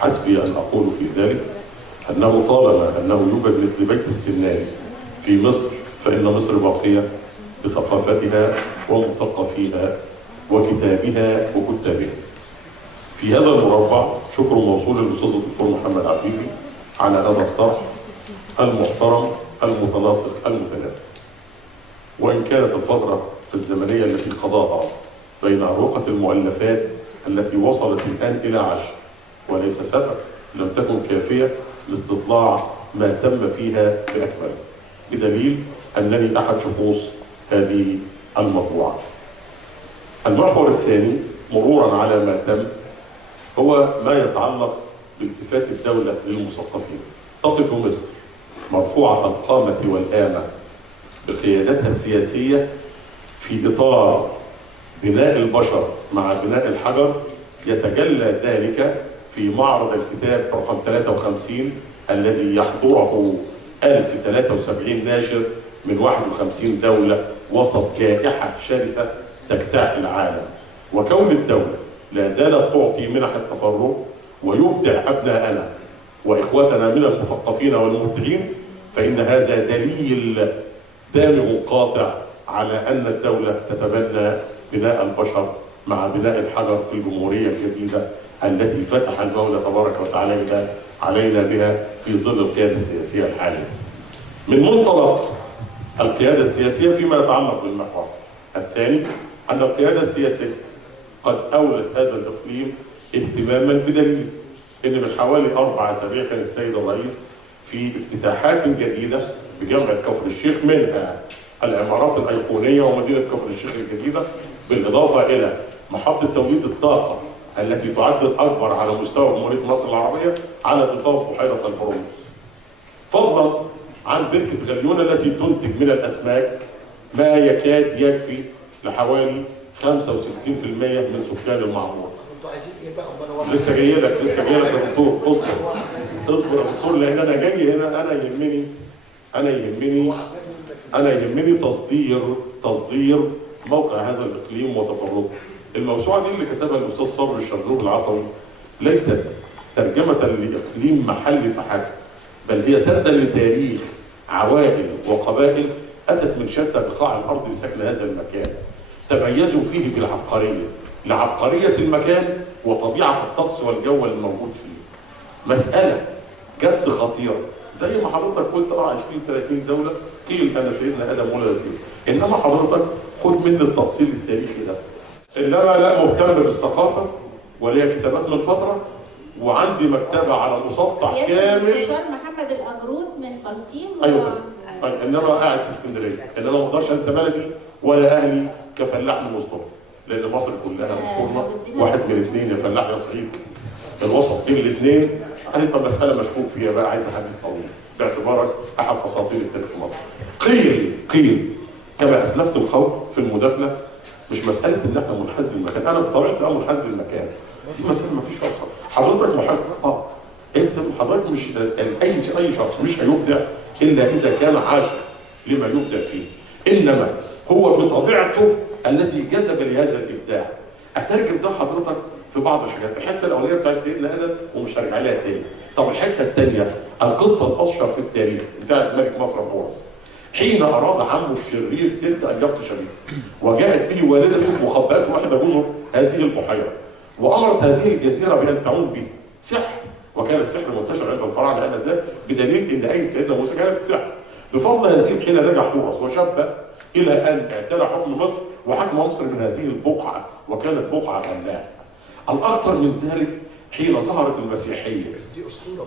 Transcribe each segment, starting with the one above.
حسبي أن أقول في ذلك أنه طالما أنه يوجد مثل بيت السنان في مصر، فإن مصر باقية بثقافتها ومثقفيها وكتابها وكتابها. في هذا المربع شكر موصول للأستاذ الدكتور محمد عفيفي على هذا الطرح المحترم المتناسق المتناسق. وإن كانت الفترة الزمنية التي قضاها بين أروقة المؤلفات التي وصلت الآن إلى 10 وليس 7 لم تكن كافية لاستطلاع ما تم فيها بأكمله، بدليل أنني أحد شخوص هذه المطبوعة. المحور الثاني مرورا على ما تم هو ما يتعلق بالتفات الدولة للمثقفين. تقف مصر مرفوعة القامة والهامة بقيادتها السياسية في إطار بناء البشر مع بناء الحجر، يتجلى ذلك في معرض الكتاب رقم 53 الذي يحضره 1073 ناشر من 51 دولة وسط جائحة شرسة تجتاح العالم. وكون الدولة لا زالت تعطي منح التفرغ ويبدع أبناءنا وإخوتنا من المثقفين والمبدعين، فإن هذا دليل دامغ قاطع على أن الدولة تتبنى بناء البشر مع بناء الحجر في الجمهورية الجديدة التي فتح المولى تبارك وتعالى علينا بها في ظل القيادة السياسية الحالية. من منطلق القيادة السياسية فيما يتعلق بالمحور الثاني، أن القيادة السياسية قد أولت هذا الإقليم اهتماما، بدليل أن من حوالي 4 أسابيع كان السيد الرئيس في افتتاحات جديدة بجامعة كفر الشيخ، منها العمارات الأيقونية ومدينة كفر الشيخ الجديدة، بالإضافة إلى محطة توليد الطاقة التي تعد الأكبر على مستوى جمهورية مصر العربية على ضفاف بحيرة البرولوس، فضلا عن بركة غليون التي تنتج من الأسماك ما يكاد يكفي لحوالي 65% من سكان المعمورة. انتوا عايزين ايه بقى؟ لسه جاي لك يا دكتور، اصبر يا دكتور، لان انا جاي هنا انا يهمني تصدير موقع هذا الاقليم وتفرغه. الموسوعه دي اللي كتبها الاستاذ صبري الشرنوب العطوي ليست ترجمه لاقليم محلي فحسب، بل هي سردا لتاريخ عوائل وقبائل اتت من شتى بقاع الارض لسكن هذا المكان، تميزوا فيه بالعبقريه، لعبقريه المكان وطبيعه الطقس والجو الموجود فيه. مساله جد خطيره، زي ما حضرتك قلت 20-30 دوله قيل ان سيدنا ادم ولد فيه، انما حضرتك خد مني التفصيل التاريخي ده. انما لا مهتم بالثقافه وليا كتابات من فتره، وعندي مكتبه على مسطح كامل. المستشار محمد الأجرود من بلطيم. ايوه انما قاعد في اسكندريه، انما ما اقدرش انسى بلدي ولا اهلي كفلاح من وسطهم، لان مصر كلها مقرونه واحد من الاثنين، يا فلاح يا صعيدي. الوسط بين الاثنين هتبقى مساله مشكوك فيها بقى، عايزه حديث طويل باعتبارك احد اساطير التاريخ في مصر. قيل كما اسلفت القول في المداخله، مش مساله ان احنا منحاز للمكان، انا بطبيعتي منحاز للمكان، دي مساله ما فيش فيها حضرتك محاز. انت حضرتك مش اي شخص مش هيبدع الا اذا كان عاشق لما يبدع فيه، انما هو بطبيعته الذي جذب لهذا الابداع. اترجم ده حضرتك في بعض الحاجات، الحته الاولانيه بتاعت سيدنا ادم ومش هرجع لها تاني. طب الحته الثانيه القصه الاشهر في التاريخ بتاعت ملك مصر بورس، حين اراد عمه الشرير سد ان يبطش به، وجاءت به والدته مخبأة واحده جزر هذه البحيره، وامرت هذه الجزيره بان تعود به سحر، وكان السحر منتشر عند الفراعنه انذاك، بدليل ان ايه سيدنا موسى كانت السحر. بفضل هذه حين نجح حورس وشب الى ان اعتلى حكم مصر وحكم مصر من هذه البقعه، وكانت بقعه غناء. الاخطر من ذلك حين ظهرت المسيحيه. دي اسطوره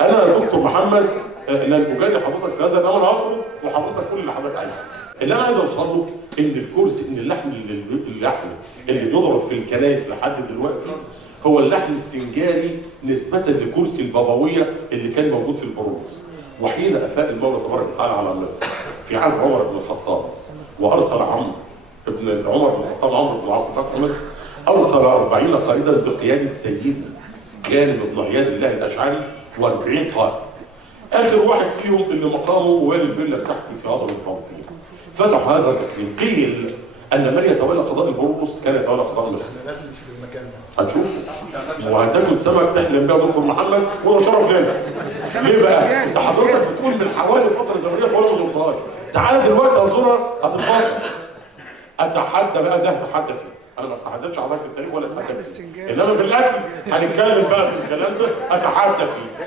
انا يا دكتور محمد لن اجادل حضرتك في هذا الامر عصره، وحضرتك كل اللي حضرتك عايزه. اللي انا عايز اوصل له ان الكرسي، ان اللحم اللي بيضرب في الكنائس لحد دلوقتي هو اللحم السنجاري نسبه لكرسي البابويه اللي كان موجود في البرولوس. وحين افاق المولى تبارك وتعالى على مصر في عهد عمر بن الخطاب، وارسل عمرو بن العاص فتح مصر، ارسل 40 قائدا بقياده سيدي غانم بن عياد الله الاشعري و40 قائد. اخر واحد فيهم اللي مقامه والي الفيلا بتاعتي في هضبه بلطيم. فتحوا هذا الاقليم. قيل ان من يتولى قضاء البرولوس كان يتولى قضاء مصر. احنا لازم نشوف المكان ده. هتشوف وهتاكل سمك تحلم بيها دكتور محمد وهو شرف لنا. ليه بقى؟ انت حضرتك بتقول من حوالي فتره زمنيه طويله ما زرتهاش. تعالى دلوقتي ازورها هتتبسط. اتحدى بقى ده اتحدى فيه. انا ما اتحداش على في التاريخ ولا اتحدى فيه. انما في الاكل هنتكلم بقى في الكلام ده اتحدى فيه.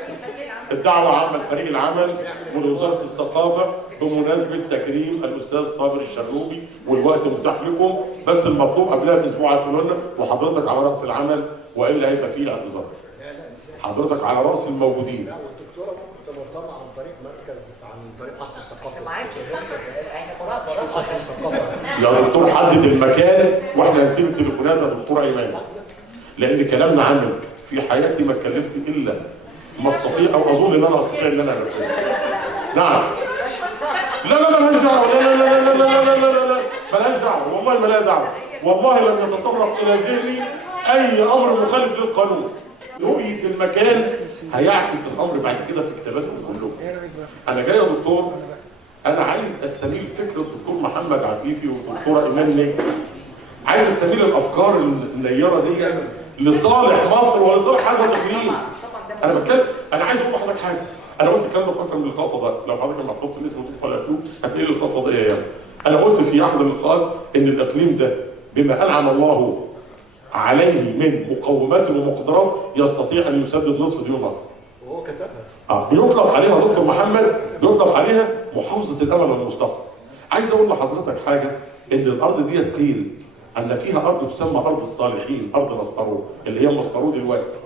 الدعوه عامه لفريق العمل ولوزاره الثقافه بمناسبه تكريم الاستاذ صابر الشرنوبي والوقت متاح لكم، بس المطلوب قبلها باسبوع هتقولوا لنا وحضرتك على راس العمل والا هيبقى فيه اعتذار. حضرتك على راس الموجودين. لا والدكتوره ممكن توصلنا عن طريق مركز، عن طريق قصر الثقافه. احنا قصر الثقافه. يا دكتور حدد المكان واحنا هنسيب التليفونات يا دكتور ايمان. لان كلامنا عنك في حياتي ما اتكلمت الا ما استطيع او اظن ان انا استطيع ان انا انفذه. نعم. لا مالهاش دعوه، لا لا لا لا لا لا لا لا مالهاش دعوه، والله ما لها دعوه، والله لم يتطرق الى ذهني اي امر مخالف للقانون. رؤيه المكان هيعكس الامر بعد كده في كتاباتكم كلكم. انا جاي يا دكتور، انا عايز استميل فكره الدكتور محمد عفيفي والدكتوره ايمان نجم. عايز استميل الافكار النيره دي لصالح مصر ولصالح هذا الاقليم. انا بتكلم، انا عايز اقول لحضرتك حاجه. انا قلت الكلام ده في فتره من اللقاء فضائي، لو حضرتك لما هتحط الاسم وتدخل على اليوتيوب هتلاقي اللقاء فضائي يعني. انا قلت في احد اللقاءات ان الاقليم ده بما انعم الله عليه من مقومات ومقدرات يستطيع ان يسدد نصف ديون مصر. وهو كتبها. بيطلق عليها دكتور محمد، بيطلق عليها محافظه الامل والمستقبل. عايز اقول لحضرتك حاجه، ان الارض دي قيل ان فيها ارض تسمى ارض الصالحين، ارض مسطرو اللي هي مسطرو دلوقتي.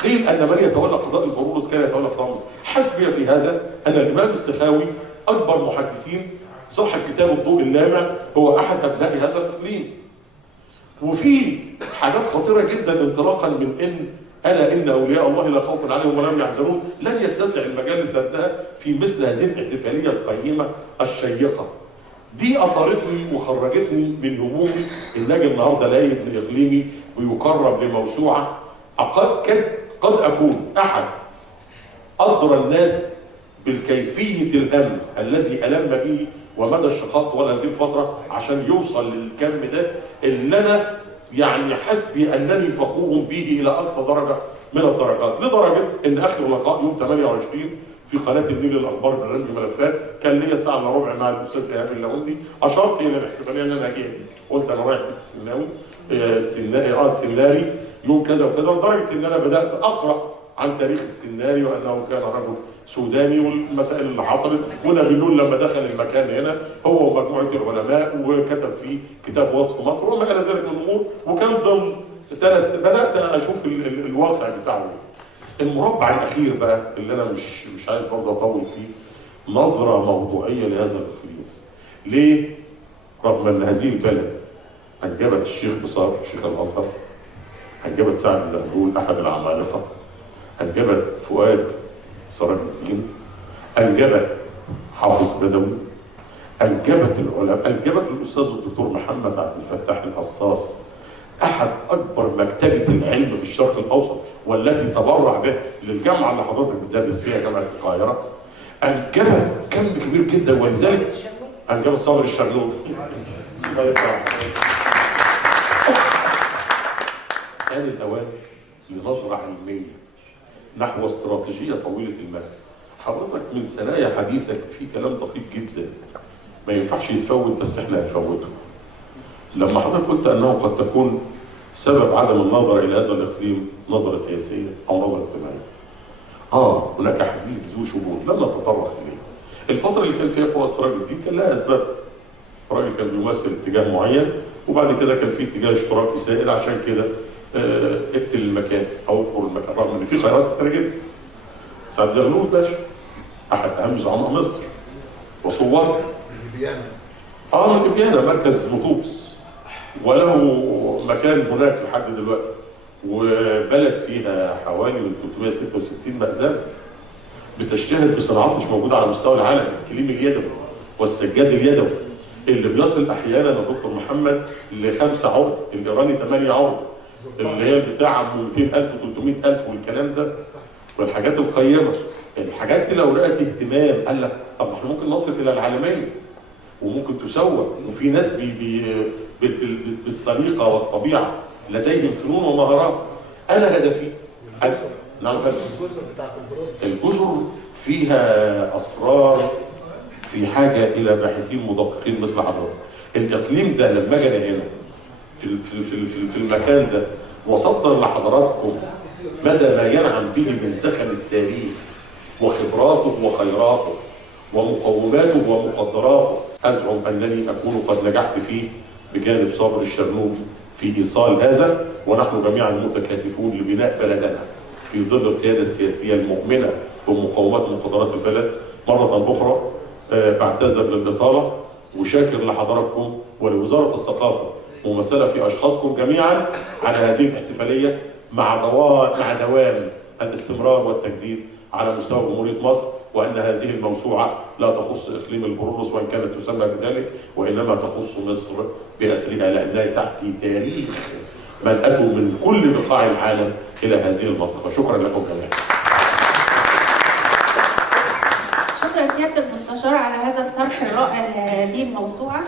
قيل ان من يتولى قضاء البرولوس كان يتولى قضاء مصر. حسبي في هذا ان الامام السخاوي اكبر محدثين صاحب كتاب الضوء اللامع هو احد ابناء هذا الاقليم. وفي حاجات خطيره جدا انطلاقا من ان الا ان اولياء الله لا خوف عليهم ولا هم يحزنون، لن يتسع المجال لسردها في مثل هذه الاحتفاليه القيمه الشيقه. دي اثرتني وخرجتني من همومي ان اجي النهارده الاقي ابن اقليمي ويكرم لموسوعه قد اكون احد ادرى الناس بالكيفيه الهم الذي الم به ومدى الشقاء طوال هذه الفتره عشان يوصل للكم ده اللي انا يعني حسبي انني فخور به الى اقصى درجه من الدرجات، لدرجه ان اخر لقاء يوم 28 في قناه النيل للاخبار برنامج ملفات كان ليا ساعه الا ربع مع الاستاذ ايهاب اللاهوندي، اشرت الى الاحتفاليه ان انا اجي، قلت انا رايح بيت السناري يوم كذا وكذا، لدرجه ان انا بدات اقرا عن تاريخ السناري وانه كان رجل سوداني والمسائل اللي حصلت، ونابليون لما دخل المكان هنا هو ومجموعه العلماء وكتب فيه كتاب وصف مصر وما الى ذلك من الامور، وكان ضمن بدات اشوف الواقع بتاعه. المربع الاخير بقى اللي انا مش عايز برضه اطول فيه، نظره موضوعيه لهذا الاقليم. ليه؟ رغم ان هذه البلد انجبت الشيخ بصار شيخ الازهر، انجبت سعد زغلول احد العمالقه، انجبت فؤاد سراج الدين، انجبت حافظ بدوي، انجبت العلماء، انجبت الاستاذ الدكتور محمد عبد الفتاح القصاص احد اكبر مكتبه العلم في الشرق الاوسط والتي تبرع به للجامعه اللي حضرتك بتدرس فيها جامعه القاهره. انجبت كم كبير جدا، ولذلك انجبت صابر الشرنوبي. كان الاوان لنظره علميه نحو استراتيجيه طويله المدى. حضرتك من ثنايا حديثك في كلام دقيق جدا ما ينفعش يتفوت، بس احنا هنفوته. لما حضرتك قلت انه قد تكون سبب عدم النظر الى هذا الاقليم نظره سياسيه او نظره اجتماعيه. هناك حديث ذو شجون لم نتطرق اليه. الفتره اللي كان فيها فؤاد سراج الدين كان لها اسباب. الراجل كان بيمثل اتجاه معين وبعد كده كان في اتجاه اشتراكي سائد، عشان كده اقتل المكان او اذكر المكان، رغم ان في خيارات كتير جدا. سعد زغلول باشا احد اهم زعماء مصر وصور من ليبيانا مركز مطوبس وله مكان هناك لحد دلوقتي، وبلد فيها حوالي من 366 مأذنة بتشتهر بصناعات مش موجوده على مستوى العالم، الكليم اليدوي والسجاد اليدوي اللي بيصل احيانا يا دكتور محمد ل5 عرض، الايراني 8 عرض، اللي هي بتاع 200,000 و300,000 والكلام ده، والحاجات القيمه. الحاجات دي لو لقت اهتمام قال لك طب احنا ممكن نصل الى العالميه. وممكن تسوق، وفي ناس بالسليقه والطبيعه لديهم فنون ومهارات. انا هدفي نعم فندم. الجزر بتاعت البرود الجزر فيها اسرار في حاجه الى باحثين مدققين مثل حضرتك. الاقليم ده لما جينا هنا في المكان ده وصدر لحضراتكم مدى ما ينعم به من سخن التاريخ وخبراته وخيراته ومقوماته ومقدراته، ازعم انني اكون قد نجحت فيه بجانب صابر الشرنوبي في ايصال هذا، ونحن جميعا متكاتفون لبناء بلدنا في ظل القياده السياسيه المؤمنه بمقومات ومقدرات البلد. مره اخرى بعتذر للاطاله وشاكر لحضراتكم ولوزاره الثقافه ممثله في اشخاصكم جميعا على هذه الاحتفاليه مع دوام الاستمرار والتجديد على مستوى جمهوريه مصر، وان هذه الموسوعه لا تخص اقليم البرولوس وان كانت تسمى بذلك، وانما تخص مصر باسرها لانها تحكي تاريخ من اتوا من كل بقاع العالم الى هذه المنطقه. شكرا لكم جميعا. شكرا سياده المستشار على هذا الطرح الرائع لهذه الموسوعه.